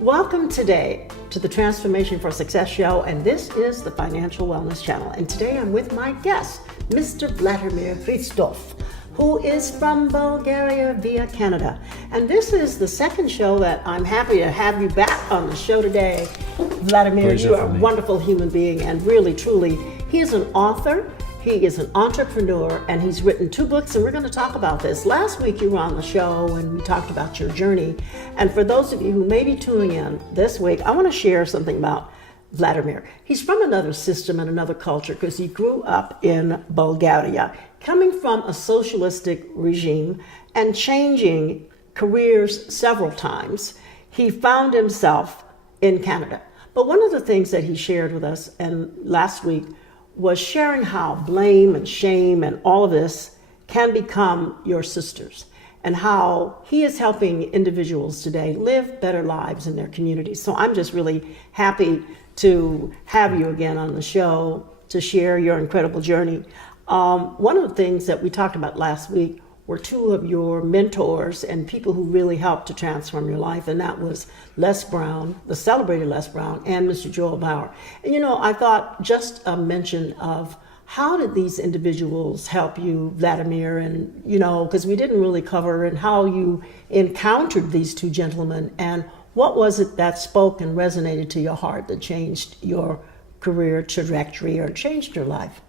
Welcome today to the Transformation for Success show, and this is the Financial Wellness Channel. And today I'm with my guest, Mr. Vladimir Hristov, who is from Bulgaria via Canada. And this is the second show that I'm happy to have you back on the show today. Vladimir, you are a wonderful human being, and really, truly, he is an author. He is an entrepreneur, and he's written 2 books, and we're going to talk about this. Last week you were on the show and we talked about your journey. And for those of you who may be tuning in this week, I want to share something about Vladimir. He's from another system and another culture because he grew up in Bulgaria, coming from a socialistic regime and changing careers several times. He found himself in Canada. But one of the things that he shared with us and last week was sharing how blame and shame and all of this can become your sisters, and how he is helping individuals today live better lives in their communities. So I'm just really happy to have you again on the show to share your incredible journey. One of the things that we talked about last week were 2 of your mentors and people who really helped to transform your life, and that was Les Brown, the celebrated Les Brown, and Mr. Joel Bauer. And I thought just a mention of how did these individuals help you, Vladimir, and because we didn't really cover, and how you encountered these 2 gentlemen, and what was it that spoke and resonated to your heart that changed your career trajectory or changed your life?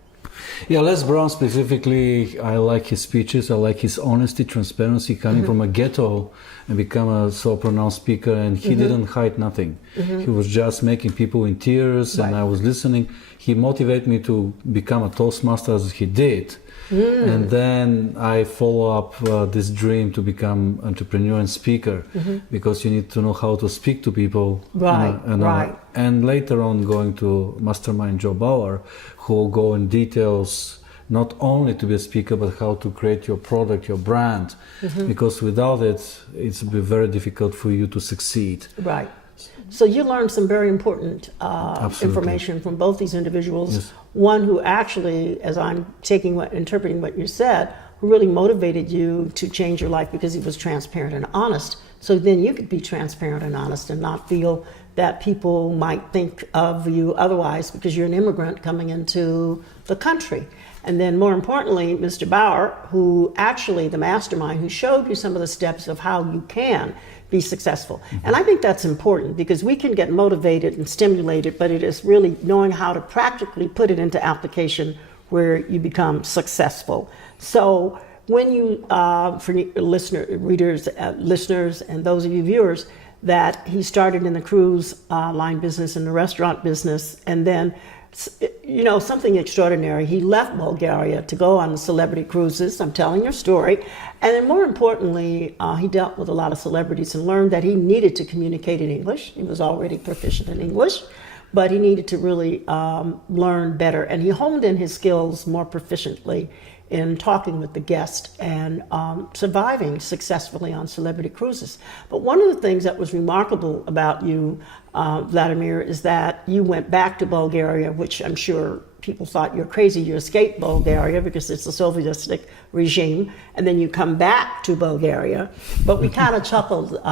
Yeah, Les Brown specifically, I like his speeches. I like his honesty, transparency, coming from a ghetto and become a so-pronounced speaker, and he didn't hide nothing. He was just making people in tears, and I was listening. He motivated me to become a Toastmaster as he did. And then I follow up this dream to become entrepreneur and speaker, because you need to know how to speak to people. And later on going to Mastermind Joe Bauer, who will go in details not only to be a speaker, but how to create your product, your brand, because without it, it's be very difficult for you to succeed. Right. So you learned some very important information from both these individuals. Yes. One who actually, as I'm interpreting what you said, who really motivated you to change your life because he was transparent and honest. So then you could be transparent and honest and not feel that people might think of you otherwise because you're an immigrant coming into the country. And then more importantly, Mr. Bauer, who actually, the mastermind, who showed you some of the steps of how you can be successful. And I think that's important because we can get motivated and stimulated, but it is really knowing how to practically put it into application where you become successful. So when you, for listeners, and those of you viewers, that he started in the cruise line business and the restaurant business, and then something extraordinary. He left Bulgaria to go on celebrity cruises. I'm telling your story. And then more importantly, he dealt with a lot of celebrities and learned that he needed to communicate in English. He was already proficient in English, but he needed to really learn better. And he honed in his skills more proficiently in talking with the guest and surviving successfully on celebrity cruises. But one of the things that was remarkable about you, Vladimir, is that you went back to Bulgaria, which I'm sure people thought you're crazy. You escaped Bulgaria because it's a Sovietistic regime, and then you come back to Bulgaria. But we kind of chuckled,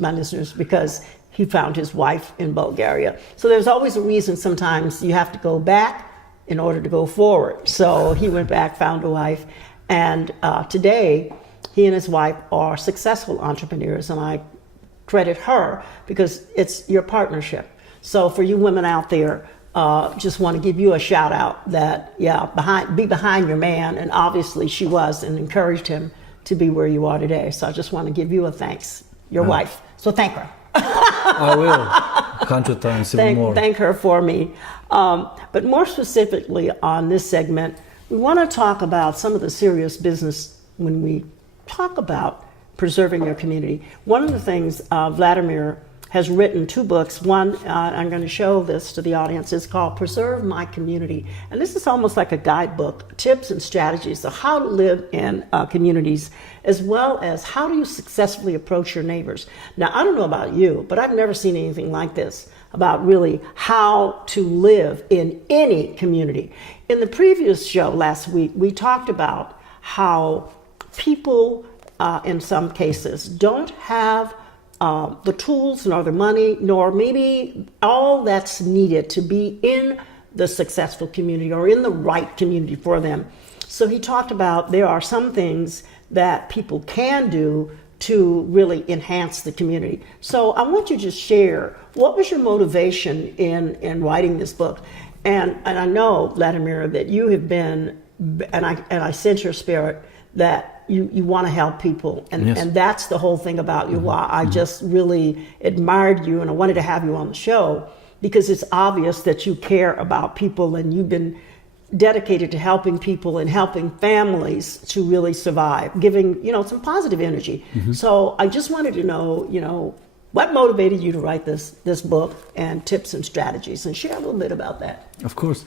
my listeners, because he found his wife in Bulgaria. So there's always a reason sometimes you have to go back in order to go forward. So he went back, found a wife, and today he and his wife are successful entrepreneurs, and I credit her because it's your partnership. So for you women out there, just want to give you a shout out that, be behind your man, and obviously she was, and encouraged him to be where you are today. So I just want to give you a thanks, your wife. So thank her. I will, 100 times even more. Thank her for me. But more specifically on this segment, we want to talk about some of the serious business when we talk about preserving your community. One of the things Vladimir has written 2 books. One, I'm going to show this to the audience, is called Preserve My Community. And this is almost like a guidebook, tips and strategies of how to live in communities, as well as how do you successfully approach your neighbors. Now, I don't know about you, but I've never seen anything like this about really how to live in any community. In the previous show last week, we talked about how people, in some cases, don't have the tools, nor the money, nor maybe all that's needed to be in the successful community or in the right community for them. So he talked about there are some things that people can do to really enhance the community. So I want you to just share, what was your motivation in writing this book? And I know, Vladimir, that you have been, and I sense your spirit, that you want to help people. And, yes. and that's the whole thing about you. Why I just really admired you, and I wanted to have you on the show, because it's obvious that you care about people, and you've been dedicated to helping people and helping families to really survive, giving, some positive energy. So I just wanted to know, what motivated you to write this book, and tips and strategies, and share a little bit about that. Of course.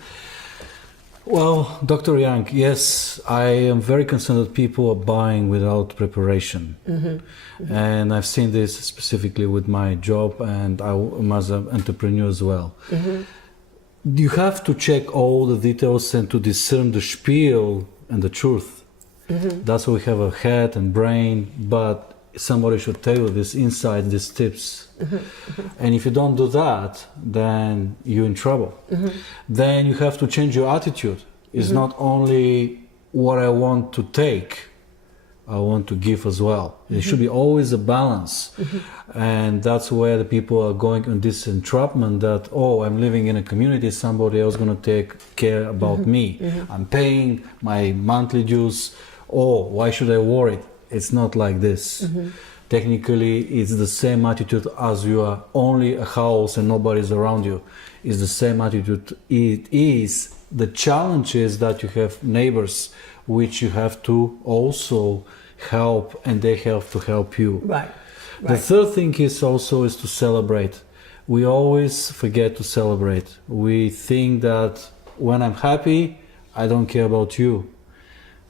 Well, Dr. Young, yes, I am very concerned that people are buying without preparation. And I've seen this specifically with my job, and I'm as an entrepreneur as well. You have to check all the details and to discern the spiel and the truth. That's why we have a head and brain, but somebody should tell you this insight, these tips. And if you don't do that, then you're in trouble. Then you have to change your attitude. It's not only what I want to take, I want to give as well. There should be always a balance. And that's where the people are going on this entrapment that, oh, I'm living in a community, somebody else going to take care about me. I'm paying my monthly dues. Oh, why should I worry? It's not like this. Technically, it's the same attitude as you are only a house and nobody's around you. It's the same attitude. It is the challenge is that you have neighbors which you have to also help, and they have to help you. Right. The third thing is to celebrate. We always forget to celebrate. We think that when I'm happy, I don't care about you.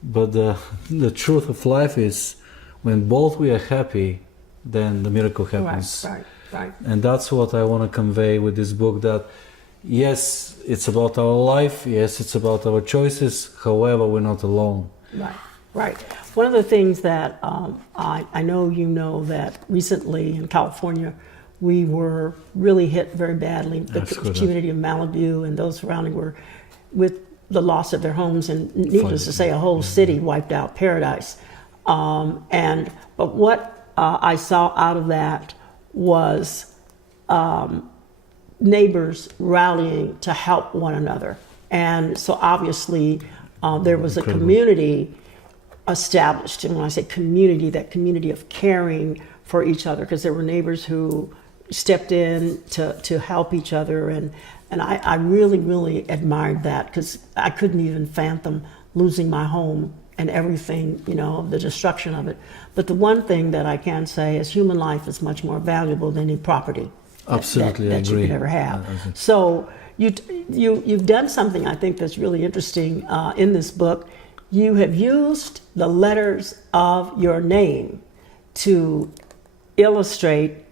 But the truth of life is, when both we are happy, then the miracle happens. Right. And that's what I want to convey with this book, that yes, it's about our life, yes, it's about our choices, however, we're not alone. Right. One of the things that I know that recently in California, we were really hit very badly. The community of Malibu and those surrounding were with the loss of their homes, and needless to say, a whole city wiped out, paradise. But what I saw out of that was neighbors rallying to help one another. And so obviously there was a community established. And when I say community, that community of caring for each other, because there were neighbors who stepped in to help each other. And I really, really admired that, because I couldn't even fathom losing my home and everything, the destruction of it. But the one thing that I can say is human life is much more valuable than any property that you could ever have. So you've done something I think that's really interesting in this book. You have used the letters of your name to illustrate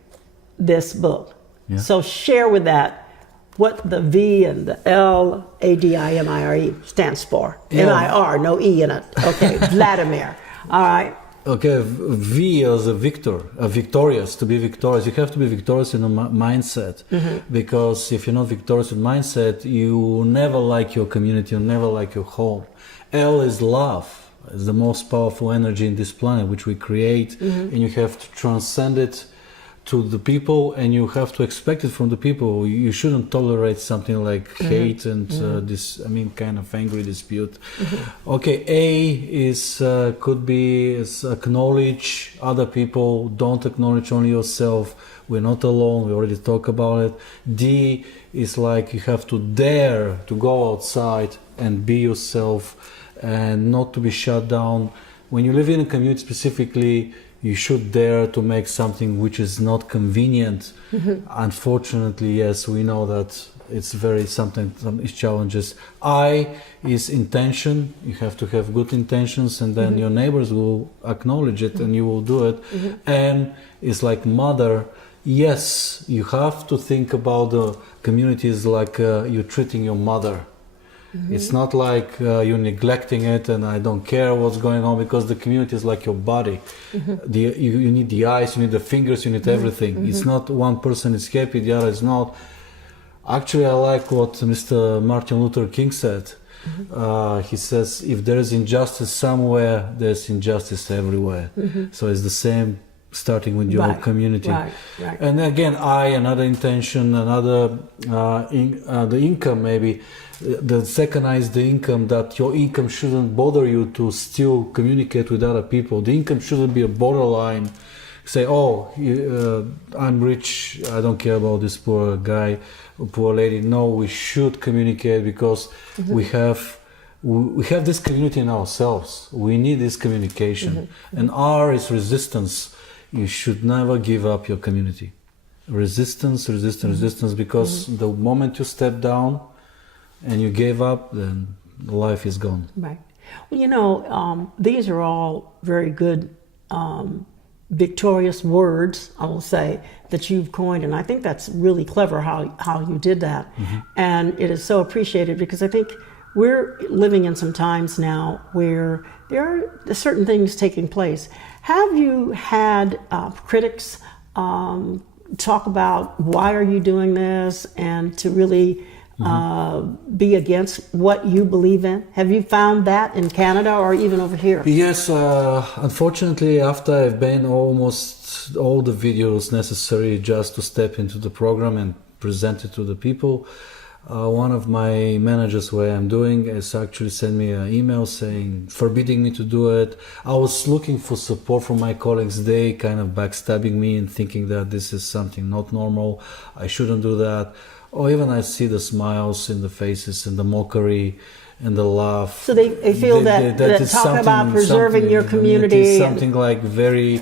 this book. Yeah. So share with that what the V and the L-A-D-I-M-I-R-E stands for. M-I-R, no E in it. Okay, Vladimir. All right. Okay, V as a victor, victorious. To be victorious, you have to be victorious in a mindset. Because if you're not victorious in mindset, you never like your community, you never like your home. L is love. It's the most powerful energy in this planet, which we create, and you have to transcend it to the people, and you have to expect it from the people. You shouldn't tolerate something like hate and kind of angry dispute. Okay, A is could be is acknowledge other people. Don't acknowledge only yourself. We're not alone. We already talked about it. D is like you have to dare to go outside and be yourself, and not to be shut down. When you live in a community specifically, you should dare to make something which is not convenient. Unfortunately, yes, we know that it's some challenges. I is intention. You have to have good intentions, and then your neighbors will acknowledge it and you will do it. M is like mother. Yes, you have to think about the communities like you're treating your mother. It's not like you're neglecting it and I don't care what's going on, because the community is like your body. You need the eyes, you need the fingers, you need everything. It's not one person is happy, the other is not. Actually, I like what Mr. Martin Luther King said. He says, if there is injustice somewhere, there's injustice everywhere. So it's the same starting with your community. Right. And again, another intention, the income maybe. The second eye is the income, that your income shouldn't bother you to still communicate with other people. The income shouldn't be a borderline. Say, I'm rich, I don't care about this poor guy, poor lady. No, we should communicate, because we have this community in ourselves. We need this communication. And R is resistance. You should never give up your community. Resistance, because the moment you step down and you gave up, then life is gone. Right. Well, these are all very good victorious words, I will say, that you've coined, and I think that's really clever how you did that. And it is so appreciated, because I think we're living in some times now where there are certain things taking place. Have you had critics talk about why are you doing this, and to really be against what you believe in? Have you found that in Canada or even over here? Yes, unfortunately, after I've been almost all the videos necessary just to step into the program and present it to the people, one of my managers where I'm doing is actually sent me an email saying, forbidding me to do it. I was looking for support from my colleagues. They kind of backstabbing me and thinking that this is something not normal. I shouldn't do that. Or even I see the smiles in the faces and the mockery and the laugh. So they feel that talking about preserving your community is something like very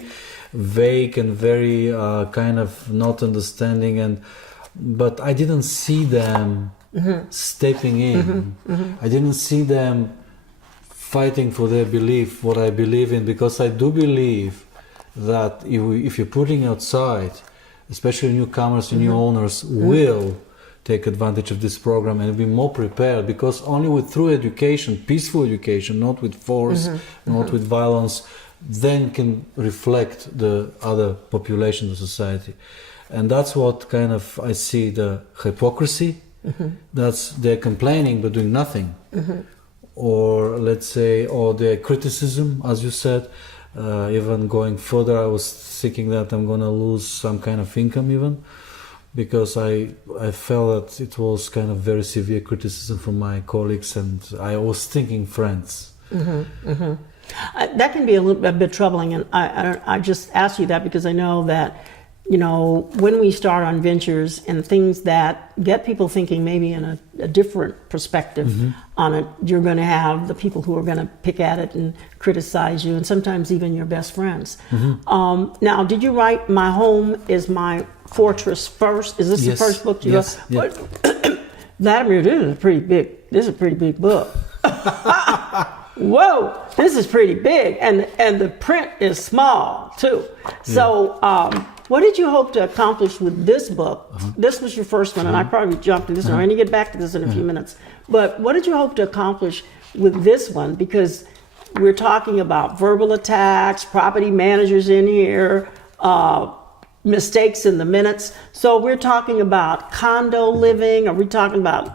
vague and very kind of not understanding. But I didn't see them stepping in. I didn't see them fighting for their belief, what I believe in, because I do believe that if you're putting outside, especially newcomers and new owners will take advantage of this program and be more prepared, because only through education, peaceful education, not with force, not with violence, then can reflect the other population of society. And that's what kind of I see the hypocrisy. That's they're complaining but doing nothing. Or let's say, or the criticism, as you said, even going further, I was thinking that I'm gonna lose some kind of income even, because I felt that it was kind of very severe criticism from my colleagues, and I was thinking friends. That can be a bit troubling, and I just asked you that because I know that, when we start on ventures and things that get people thinking maybe in a different perspective on it, you're going to have the people who are going to pick at it and criticize you, and sometimes even your best friends. Now, did you write My Home is My Fortress first? Is this the first book you wrote? Yes. Vladimir, this is a pretty big book. Whoa, this is pretty big, and the print is small too. So what did you hope to accomplish with this book? This was your first one, and I probably jumped to this one. I'm going to get back to this in a few minutes. But what did you hope to accomplish with this one? Because we're talking about verbal attacks, property managers in here, mistakes in the minutes. So we're talking about condo living. Are we talking about,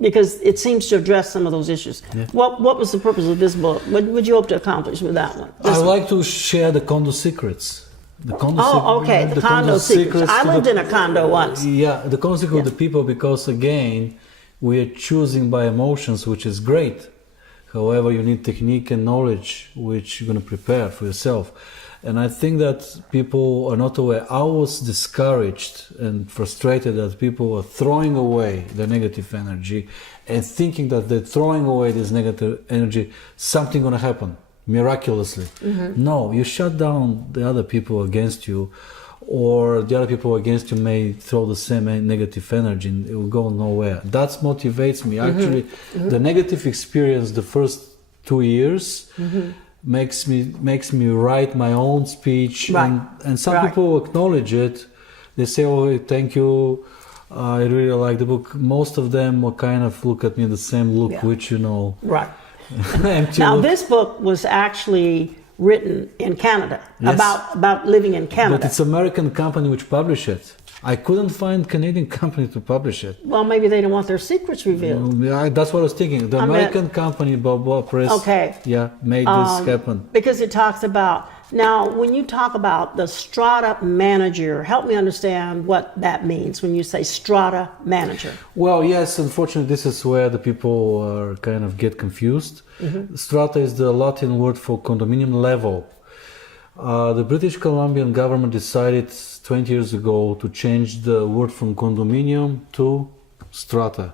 because it seems to address some of those issues. What was the purpose of this book? What would you hope to accomplish with that one? I like to share the condo secrets. The condo secrets. I lived in a condo once. Yeah, the condo secrets of the people, because again, we are choosing by emotions, which is great. However, you need technique and knowledge, which you're going to prepare for yourself. And I think that people are not aware. I was discouraged and frustrated that people were throwing away the negative energy and thinking that they're throwing away this negative energy, something going to happen miraculously. No, you shut down the other people against you, or the other people against you may throw the same negative energy and it will go nowhere. That motivates me. Actually, the negative experience the first 2 years makes me write my own speech, and some people acknowledge it. They say, "Oh, thank you, I really like the book. Most of them will kind of look at me the same look, Yeah. which, you know, Right. empty Now, look. this book was actually written in Canada, Yes. about living in Canada. But it's American company which publish it. I couldn't find Canadian company to publish it. Well, maybe they don't want their secrets revealed. Yeah, that's what I was thinking. The American company, Balboa Press, Okay. yeah, made this happen. Because it talks about, now, when you talk about the strata manager, help me understand what that means when you say strata manager. Well, yes, unfortunately, this is where the people are kind of get confused. Strata is the Latin word for condominium level. The British Columbian government decided 20 years ago to change the word from condominium to strata.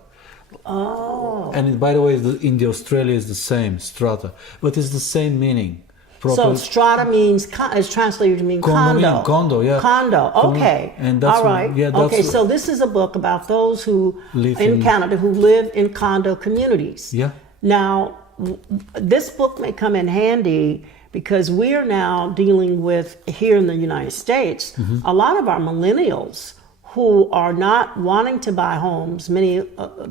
Oh. And by the way, in the Australia is the same, strata, but it's the same meaning. So strata means, is translated to mean condo. Condominium, condo, yeah. Condo, okay. And that's all right. yeah, that's okay, so this is a book about those who Live in in- Canada who live in condo communities. Yeah. Now, this book may come in handy because we are now dealing with, here in the United States, Mm-hmm. a lot of our millennials who are not wanting to buy homes, many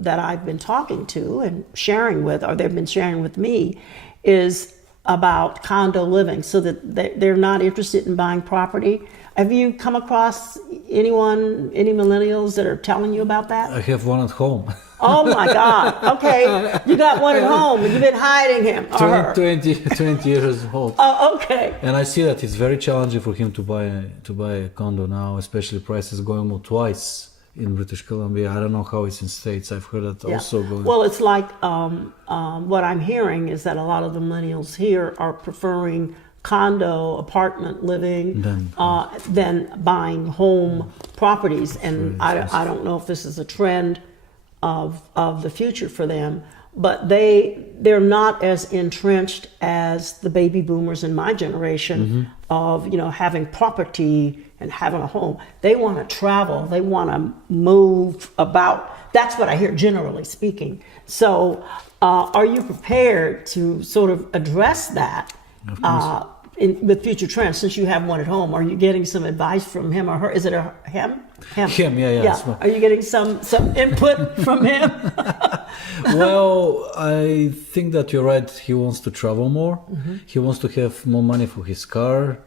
that I've been talking to and sharing with, or they've been sharing with me, is about condo living, so that they're not interested in buying property. Have you come across any millennials that are telling you about that? I have one at home. Oh my God. Okay. You got one at home and you've been hiding him or her. 20 years old. Oh, okay. And I see that it's very challenging for him to buy a condo now, especially prices going up twice in British Columbia. I don't know how it's in States. I've heard that Yeah. also going. Well, it's like what I'm hearing is that a lot of the millennials here are preferring condo, apartment living than buying home properties. And I don't know if this is a trend of the future for them, but they're not as entrenched as the baby boomers in my generation of, you know, having property and having a home. They want to travel. They want to move about. That's what I hear, generally speaking. So are you prepared to sort of address that with future trends, since you have one at home? Are you getting some advice from him or her? Is it a him? Him, yeah. Are you getting some input from him? Well, I think that you're right. He wants to travel more. He wants to have more money for his car,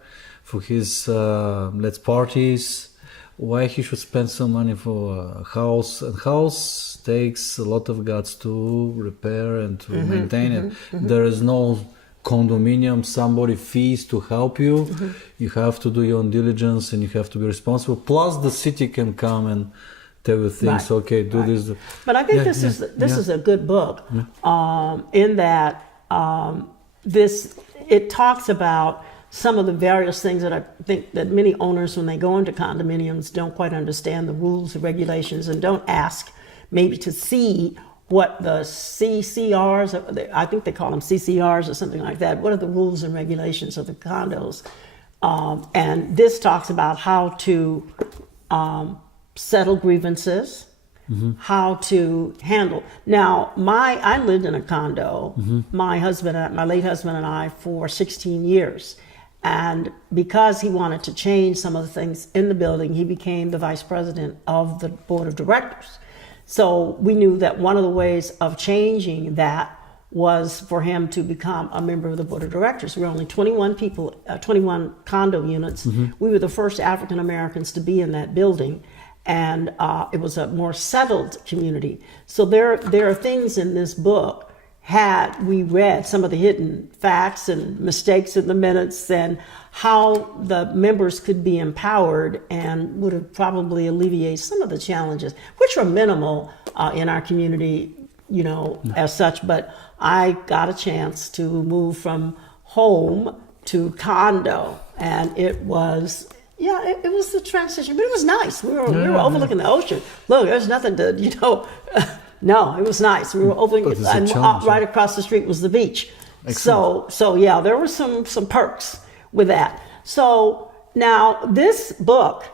for his let's parties. Why he should spend some money for a house? A house takes a lot of guts to repair and to maintain it. There is no condominium, somebody fees to help you. You have to do your own diligence and you have to be responsible. Plus the city can come and tell you things, okay, do this. But I think this is a good book in that it talks about some of the various things that I think that many owners, when they go into condominiums, don't quite understand the rules and regulations and don't ask maybe to see what the CCRs, I think they call them CCRs or something like that. What are the rules and regulations of the condos? And this talks about how to settle grievances, how to handle. Now, I lived in a condo, my late husband and I, for 16 years. And because he wanted to change some of the things in the building, he became the vice president of the board of directors. So we knew that one of the ways of changing that was for him to become a member of the board of directors. We were only 21 people, 21 condo units. We were the first African Americans to be in that building, and it was a more settled community. So there are things in this book, had we read some of the hidden facts and mistakes in the minutes and how the members could be empowered, and would have probably alleviated some of the challenges, which are minimal in our community, you know, as such. But I got a chance to move from home to condo, and it was, it was the transition, but it was nice. We were overlooking the ocean. Look, there's nothing to, you know, no, it was nice. We were overlooking, and right across the street was the beach. Excellent. So yeah, there were some perks with that. So now this book,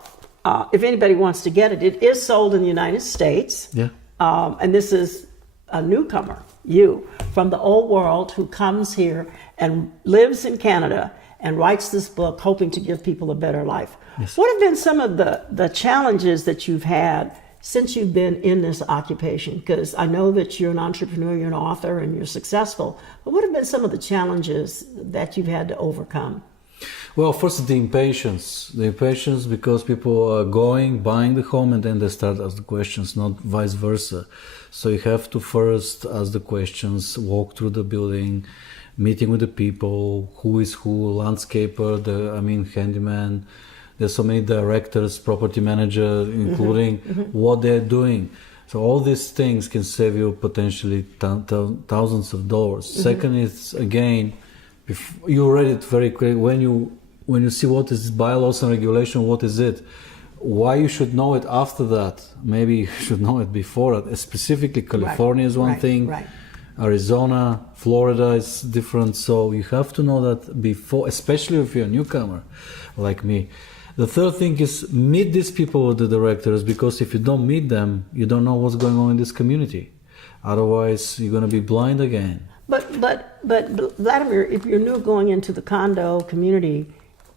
if anybody wants to get it, it is sold in the United States. Yeah. And this is a newcomer, you, from the old world, who comes here and lives in Canada and writes this book hoping to give people a better life. Yes. What have been some of the challenges that you've had since you've been in this occupation, because I know that you're an entrepreneur, you're an author, and you're successful, but what have been some of the challenges that you've had to overcome? Well, first the impatience because people are buying the home, and then they start ask the questions, not vice versa. So you have to first ask the questions, walk through the building, meeting with the people, who is who, landscaper, handyman. There's so many directors, property manager, including what they're doing. So all these things can save you potentially thousands of dollars. Second is, again, you read it very quickly. When you see what is bylaws and regulation, what is it? Why you should know it after that? Maybe you should know it before that. Specifically, California is one thing. Right. Arizona, Florida is different. So you have to know that before, especially if you're a newcomer like me. The third thing is meet these people, the directors, because if you don't meet them, you don't know what's going on in this community. Otherwise, you're going to be blind again. But Vladimir, if you're new going into the condo community,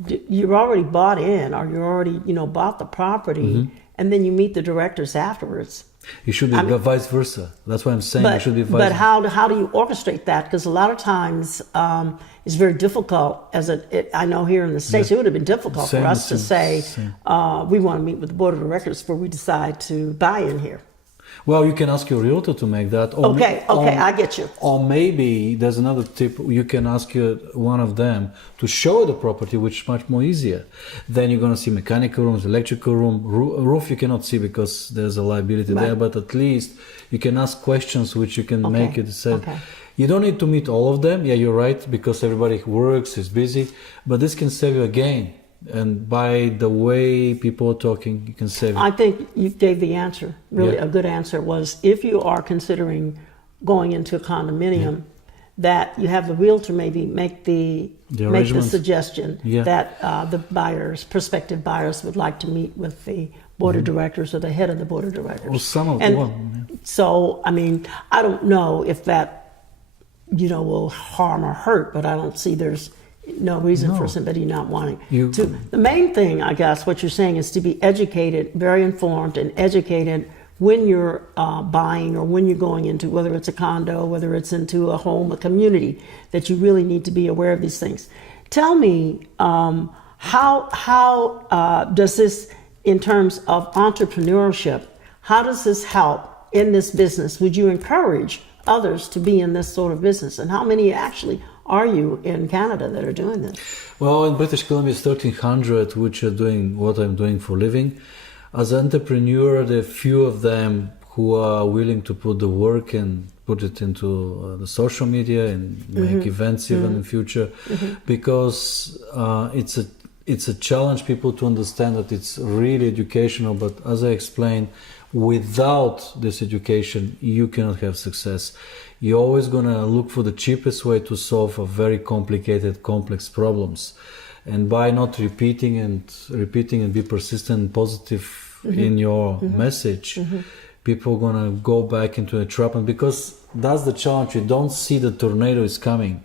you're already bought in, or you're already bought the property, and then you meet the directors afterwards. You should be vice versa. That's why I'm saying you should be vice versa. But how do you orchestrate that? Because a lot of times it's very difficult. I know here in the States, it would have been difficult for us to say, we want to meet with the board of directors before we decide to buy in here. Well, you can ask your realtor to make that. Okay, I get you. Or maybe there's another tip. You can ask one of them to show the property, which is much more easier. Then you're going to see mechanical rooms, electrical room, roof you cannot see because there's a liability there. But at least you can ask questions which you can make it say. Okay. You don't need to meet all of them. Yeah, you're right, because everybody works, is busy. But this can save you again. And by the way people are talking, you can save it. I think you gave the answer. Really, a good answer was, if you are considering going into a condominium, that you have the realtor maybe make the suggestion that the prospective buyers would like to meet with the board of directors or the head of the board of directors. Well, some of them. So, I don't know if that, will harm or hurt, but I don't see there's no reason for somebody not wanting to. The main thing, I guess, what you're saying is to be educated, very informed and educated when you're buying or when you're going into, whether it's a condo, whether it's into a home, a community, that you really need to be aware of these things. Tell me, how does this, in terms of entrepreneurship, how does this help in this business? Would you encourage others to be in this sort of business? And how many actually are you in Canada that are doing this? Well, in British Columbia, it's 1,300 which are doing what I'm doing for a living. As an entrepreneur, there are few of them who are willing to put the work and put it into the social media and make events even in future, because it's a challenge people to understand that it's really educational. But as I explained, without this education, you cannot have success. You're always going to look for the cheapest way to solve a very complicated, complex problems. And by not repeating and be persistent and positive in your message, people are going to go back into a trap. And because that's the challenge, you don't see the tornado is coming.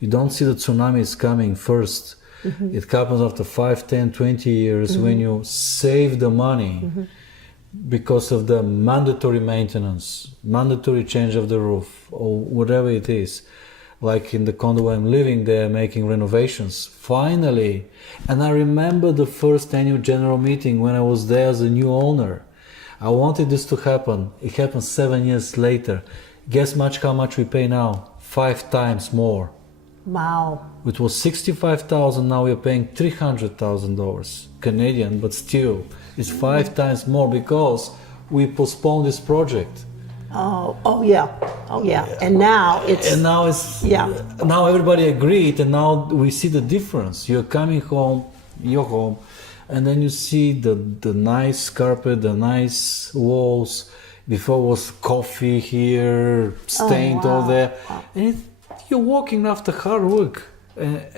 You don't see the tsunami is coming first. It happens after 5, 10, 20 years when you save the money because of the mandatory maintenance, mandatory change of the roof, or whatever it is. Like in the condo where I'm living, they're making renovations. Finally, and I remember the first annual general meeting when I was there as a new owner. I wanted this to happen. It happened 7 years later. Guess how much we pay now? 5 times more. Wow. It was $65,000, now we're paying $300,000 Canadian, but still, it's 5 times more because we postponed this project. Oh yeah. And now it's now everybody agreed, and now we see the difference. You're coming home, your home, and then you see the nice carpet, the nice walls. Before was coffee here, stained all there. Wow. And you're walking after hard work.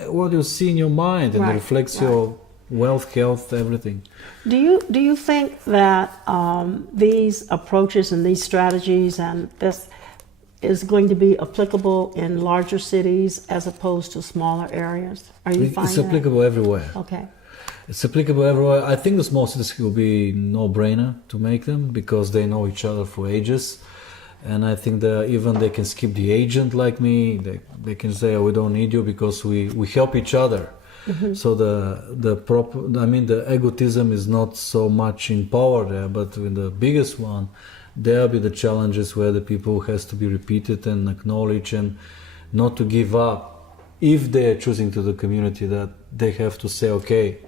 What you see in your mind, and it reflects your wealth, health, everything. Do you think that these approaches and these strategies and this is going to be applicable in larger cities as opposed to smaller areas? Are you finding it's applicable everywhere. Okay. It's applicable everywhere. I think the small cities will be no-brainer to make them because they know each other for ages. And I think that even they can skip the agent like me. They can say, oh, we don't need you because we help each other. So the egotism is not so much in power there, but in the biggest one, there'll be the challenges where the people has to be repeated and acknowledged and not to give up. If they are choosing to the community, that they have to say, okay,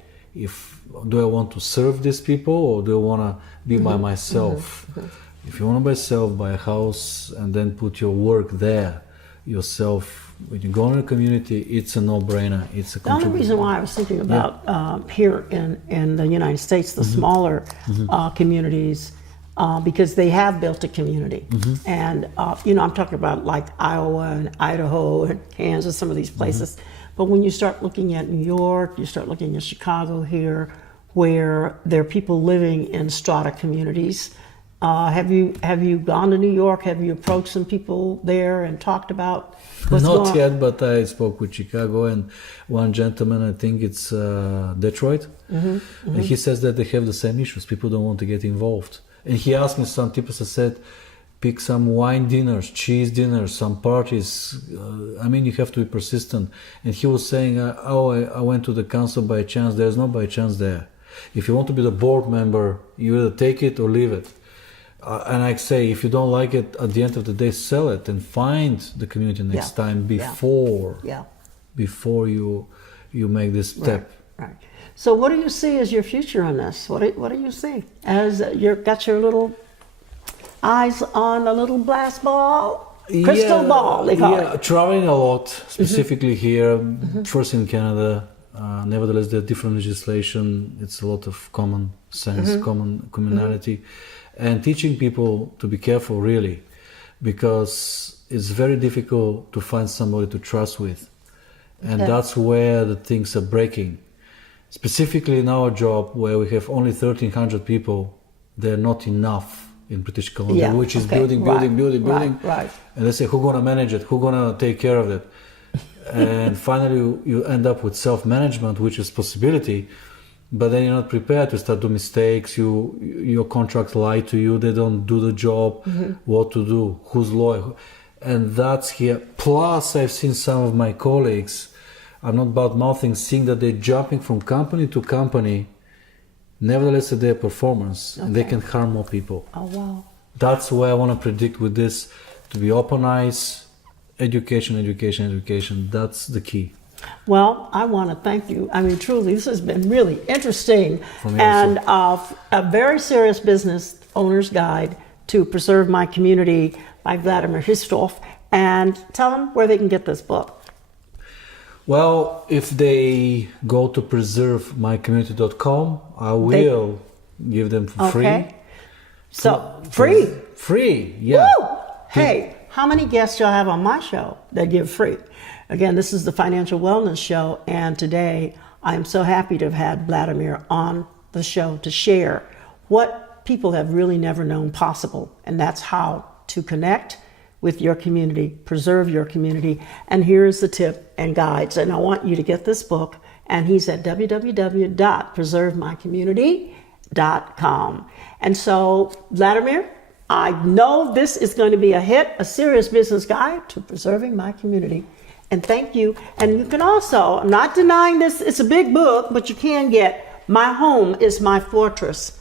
do I want to serve these people or do I want to be by myself? If you want to buy a house and then put your work there yourself, when you go in a community, it's a no-brainer. It's a The only reason why I was thinking about here in the United States, the smaller communities, because they have built a community. And, I'm talking about like Iowa and Idaho and Kansas, some of these places. But when you start looking at New York, you start looking at Chicago here, where there are people living in strata communities. Have you gone to New York? Have you approached some people there and talked about what's going on? Not yet, but I spoke with Chicago and one gentleman, I think it's Detroit. And he says that they have the same issues. People don't want to get involved. And he asked me some tips. I said, pick some wine dinners, cheese dinners, some parties. You have to be persistent. And he was saying, I went to the council by chance. There's no by chance there. If you want to be the board member, you either take it or leave it. And I say, if you don't like it, at the end of the day, sell it and find the community next time before you make this step. Right. So what do you see as your future on this? What do you see as you've got your little eyes on a little glass ball, crystal ball, they call it? Traveling a lot, specifically here, first in Canada. Nevertheless, there are different legislation. It's a lot of common sense, commonality. And teaching people to be careful, really, because it's very difficult to find somebody to trust with. And that's where the things are breaking. Specifically in our job, where we have only 1,300 people, they're not enough in British Columbia, which is building. Right. And they say, who's going to manage it? Who's going to take care of it? And finally, you end up with self-management, which is possibility. But then you're not prepared to start do mistakes. Your contracts lie to you. They don't do the job. What to do? Who's loyal? And that's here. Plus, I've seen some of my colleagues. I'm not bad mouthing, seeing that they're jumping from company to company. Nevertheless, at their performance, and they can harm more people. Oh wow! That's why I want to predict with this to be open eyes, education. That's the key. Well, I want to thank you. Truly, this has been really interesting and a very serious business owner's guide to preserve my community by Vladimir Hristov. And tell them where they can get this book. Well, if they go to preservemycommunity.com, I will give them for free. So, free? Free, yeah. Woo! Hey, how many guests y'all have on my show that give free? Again, this is the Financial Wellness Show, and today I am so happy to have had Vladimir on the show to share what people have really never known possible, and that's how to connect with your community, preserve your community. And here's the tip and guides. And I want you to get this book, and he's at www.preservemycommunity.com. And so, Vladimir, I know this is going to be a hit, a serious business guide to preserving my community. And thank you. And you can also, I'm not denying this, it's a big book, but you can get My Home is My Fortress.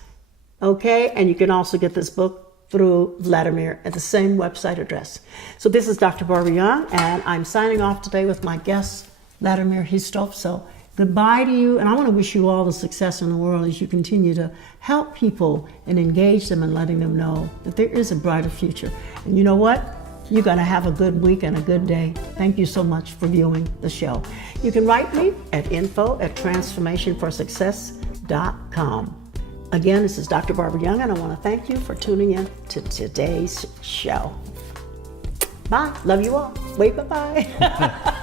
Okay? And you can also get this book through Vladimir at the same website address. So this is Dr. Barbara Young, and I'm signing off today with my guest, Vladimir Hristov. So goodbye to you, and I want to wish you all the success in the world as you continue to help people and engage them and letting them know that there is a brighter future. And you know what? You're going to have a good week and a good day. Thank you so much for viewing the show. You can write me at info@transformationforsuccess.com. Again, this is Dr. Barbara Young, and I want to thank you for tuning in to today's show. Bye. Love you all. Wait, bye-bye.